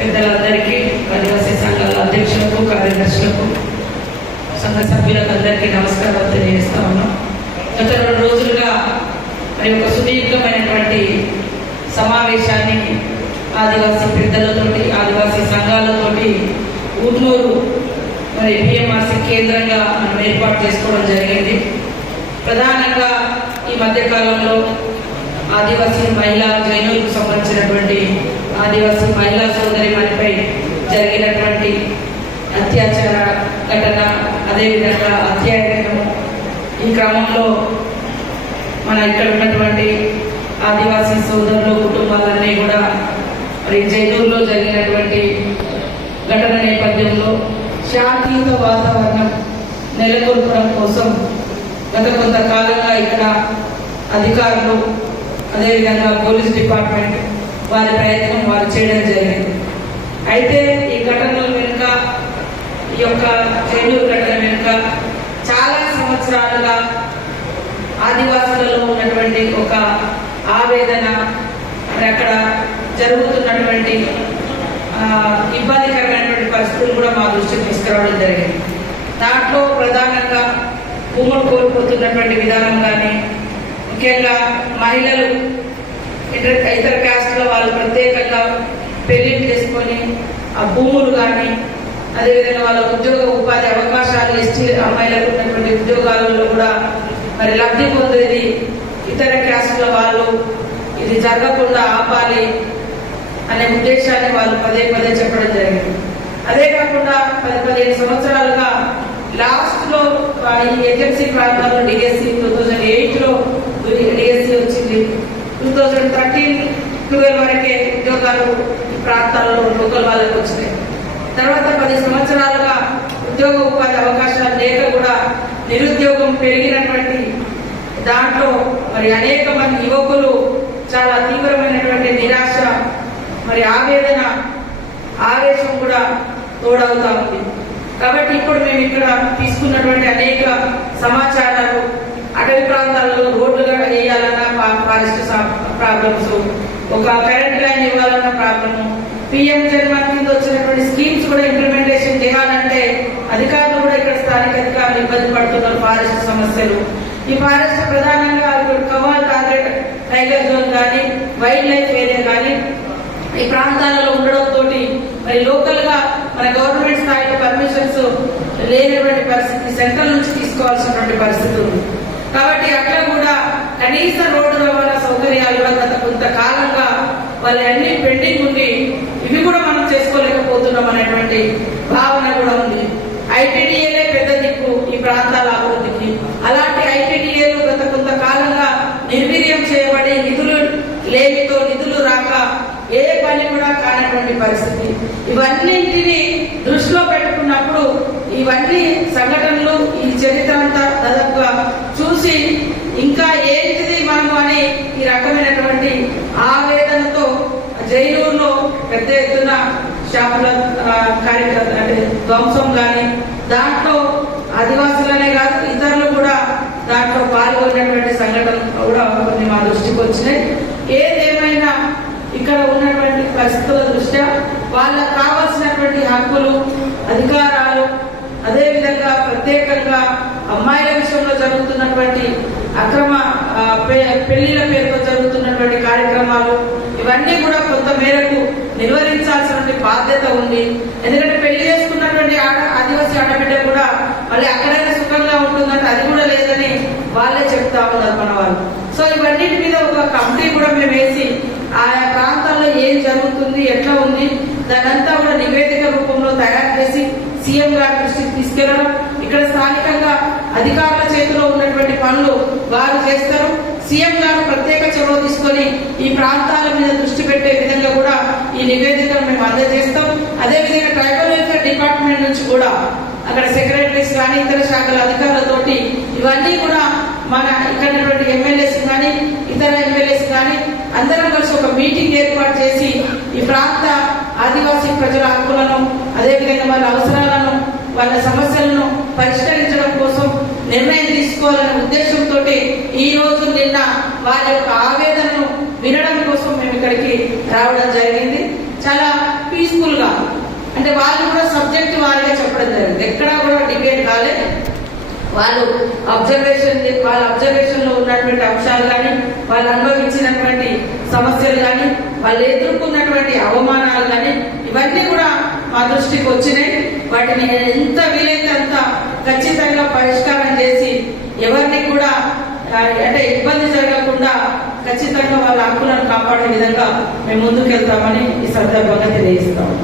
పెద్దలందరికీ ఆదివాసీ సంఘాల అధ్యక్షులకు కార్యదర్శులకు సంఘ సభ్యులకు అందరికీ నమస్కారం తెలియజేస్తా ఉన్నాం. గత రెండు రోజులుగా మరి ఒక సుదీర్ఘమైనటువంటి సమావేశాన్ని ఆదివాసీ పెద్దలతోటి ఆదివాసీ సంఘాలతోటి ఊర్నూరు మరి పిఎంఆర్సీ కేంద్రంగా మనం ఏర్పాటు చేసుకోవడం జరిగింది. ప్రధానంగా ఈ మధ్యకాలంలో ఆదివాసీ మహిళా జైనులకు సంబంధించినటువంటి ఆదివాసీ మహిళా సోదరి మనపై జరిగినటువంటి అత్యాచార ఘటన అదేవిధంగా అత్యాయనము ఈ క్రమంలో మన ఇక్కడ ఉన్నటువంటి ఆదివాసీ సోదరులు కుటుంబాలన్నీ కూడా మరి జైనూరులో జరిగినటువంటి ఘటన నేపథ్యంలో శాంతియుత వాతావరణం నెలకొల్పడం కోసం గత కొంతకాలంగా ఇక్కడ అధికారులు అదేవిధంగా పోలీస్ డిపార్ట్మెంట్ వారి ప్రయత్నం వారు చేయడం జరిగింది. అయితే ఈ ఘటనల వెనుక ఈ యొక్క జైలు ఘటన వెనుక చాలా సంవత్సరాలుగా ఆదివాసులలో ఉన్నటువంటి ఒక ఆవేదన అక్కడ జరుగుతున్నటువంటి ఇబ్బందికరమైనటువంటి పరిస్థితులు కూడా మా దృష్టికి తీసుకురావడం జరిగింది. దాంట్లో ప్రధానంగా భూములు కోల్పోతున్నటువంటి విధానం కానీ ముఖ్యంగా మహిళలు ఇతర ఇతర క్యాస్ట్ల వాళ్ళు ప్రత్యేకంగా పెళ్ళి చేసుకొని ఆ భూములు కానీ అదేవిధంగా వాళ్ళ ఉద్యోగ ఉపాధి అవకాశాలు ఎస్టీ అమ్మాయిలకు ఉన్నటువంటి ఉద్యోగాలలో కూడా మరి లబ్ధి పొందేది ఇతర క్యాస్ట్ల వాళ్ళు. ఇది జరగకుండా ఆపాలి అనే ఉద్దేశాన్ని వాళ్ళు పదే పదే చెప్పడం జరిగింది. అదే కాకుండా పది పదిహేను సంవత్సరాలుగా లాస్ట్లో ఈ ఏజెన్సీ ప్రాంతాల్లో డిఎస్సి టూ థౌజండ్ ఎయిట్లో డిఎస్సి వచ్చింది. టూ థౌజండ్ థర్టీన్ ట్వెల్వ్ వరకే ఉద్యోగాలు ఈ ప్రాంతాల్లో లోకల్ వాళ్ళకి వచ్చినాయి. తర్వాత పది సంవత్సరాలుగా ఉద్యోగ ఉపాధి అవకాశాలు లేక కూడా నిరుద్యోగం పెరిగినటువంటి దాంట్లో మరి అనేక మంది యువకులు చాలా తీవ్రమైనటువంటి నిరాశ మరి ఆవేదన ఆవేశం కూడా తోడవుతా ఉంది. కాబట్టి ఇప్పుడు మేము ఇక్కడ తీసుకున్నటువంటి అనేక సమాచారాలు అటవీ ప్రాంతాల్లో రోడ్లుగా ఫారెస్ట్ ప్రాబ్లమ్స్. ఒక పేరెంట్ లైన్ ఇవ్వాలన్న ప్రాబ్లము. పిఎం జన్మన్ కింద వచ్చినటువంటి స్కీమ్స్ కూడా ఇంప్లిమెంటేషన్ చేయాలంటే అధికారులు కూడా ఇక్కడ స్థానిక అధికారులు ఇబ్బంది పడుతున్నారు ఫారెస్ట్ సమస్యలు. ఈ ఫారెస్ట్ ప్రధానంగా ఇప్పుడు కవాల్ టార్గెట్ టైగర్ జోన్ కానీ వైల్డ్ లైఫ్ ఏరియా కానీ ఈ ప్రాంతాలలో ఉండడం తోటి మరి లోకల్గా మన గవర్నమెంట్ స్థాయిలో పర్మిషన్స్ లేనటువంటి పరిస్థితి సెంట్రల్ నుంచి తీసుకోవాల్సినటువంటి పరిస్థితి ఉంది. కాబట్టి అట్లా కూడా కనీస రోడ్డు రవాణా సౌకర్యాలు కూడా గత కొంతకాలంగా వాళ్ళు అన్ని పెండింగ్ ఉండి ఇవి కూడా మనం చేసుకోలేకపోతున్నాం అనేటువంటి భావన కూడా ఉంది. ఐటీడీఏలే పెద్ద దిక్కు ఈ ప్రాంతాల అభివృద్ధికి. అలాంటి ఐటీడీఏలు గత కొంతకాలంగా నిర్వీర్యం చేయబడి నిధులు లేనితో నిధులు రాక ఏ పని కూడా కానటువంటి పరిస్థితి. ఇవన్నింటినీ దృష్టిలో పెట్టుకున్నప్పుడు ఇవన్నీ సంఘటనలు ఈ చరిత్ర అంతా చిన్న ఎత్తున షాపుల కార్యక్రమం అంటే ధ్వంసం కానీ దాంట్లో ఆదివాసులనే కాదు ఇతరులు కూడా దాంట్లో పాల్గొన్నటువంటి సంఘటనలు కూడా కొన్ని మా దృష్టికి వచ్చినాయి. ఏదేమైనా ఇక్కడ ఉన్నటువంటి పరిస్థితుల దృష్ట్యా వాళ్ళకు కావాల్సినటువంటి హక్కులు అధికారాలు అదేవిధంగా ప్రత్యేకంగా అమ్మాయిల విషయంలో జరుగుతున్నటువంటి అక్రమ ఆ, పెళ్ళిళ్ళ పేరుతో జరుగుతున్నటువంటి కార్యక్రమాలు ఇవన్నీ కూడా కొంత మేరకు నిర్వహించాల్సినటువంటి బాధ్యత ఉంది. ఎందుకంటే పెళ్ళి చేసుకున్నటువంటి ఆడ ఆదివాసీ ఆడబిడ్డ కూడా మళ్ళీ అక్కడైనా సుఖంగా ఉంటుందంటే అది కూడా లేదని వాళ్ళే చెప్తా ఉన్నారు మన వాళ్ళు. సో ఇవన్నిటి మీద ఒక కమిటీ కూడా మేము వేసి ఆయా ప్రాంతాల్లో ఏం జరుగుతుంది ఎట్లా ఉంది దానంతా కూడా నివేదిక రూపంలో తయారు చేసి సీఎం గారి దృష్టికి తీసుకెళ్ళడం ఇక్కడ స్థానికంగా అధికారుల చేతిలో ఉన్నటువంటి పనులు వారు చేస్తారు. ప్రత్యేక చొరవ తీసుకొని ఈ ప్రాంతాల మీద దృష్టి పెట్టే విధంగా కూడా ఈ నివేదికను మేము అందజేస్తాం. అదేవిధంగా ట్రైబల్ వెల్ఫేర్ డిపార్ట్మెంట్ నుంచి కూడా అక్కడ సెక్రటరీస్ కానీ ఇతర శాఖల అధికారులతోటి ఇవన్నీ కూడా మన ఇక్కడ ఎమ్మెల్యేస్ కానీ ఇతర ఎమ్మెల్యేస్ కానీ అందరం కలిసి ఒక మీటింగ్ ఏర్పాటు చేసి ఈ ప్రాంత ఆదివాసీ ప్రజల హక్కులను అదేవిధంగా వాళ్ళ అవసరాలను వాళ్ళ సమస్యలను పరిష్కరించడం కోసం నిర్ణయం తీసుకోవాలనే ఉద్దేశంతో ఈ రోజు నిన్న వారి యొక్క ఆవేదనను వినడం కోసం మేము ఇక్కడికి రావడం జరిగింది. చాలా పీస్ఫుల్గా. అంటే వాళ్ళు కూడా సబ్జెక్ట్ వారిగా చెప్పడం జరిగింది. ఎక్కడా కూడా డిబేట్ కాలేదు వాళ్ళు అబ్జర్వేషన్ వాళ్ళ అబ్జర్వేషన్లో ఉన్నటువంటి అంశాలు కానీ వాళ్ళు అనుభవించినటువంటి సమస్యలు కానీ వాళ్ళు ఎదుర్కొన్నటువంటి అవమానాలు కానీ ఇవన్నీ కూడా మా దృష్టికి వచ్చినాయి. వాటిని ఎంత వీలైతే అంత ఖచ్చితంగా పరిష్కారం చేసి ఎవరిని కూడా అంటే ఇబ్బంది జరగకుండా ఖచ్చితంగా వాళ్ళ హక్కులను కాపాడే విధంగా మేము ముందుకు వెళ్తామని ఈ సందర్భంగా తెలియజేస్తాము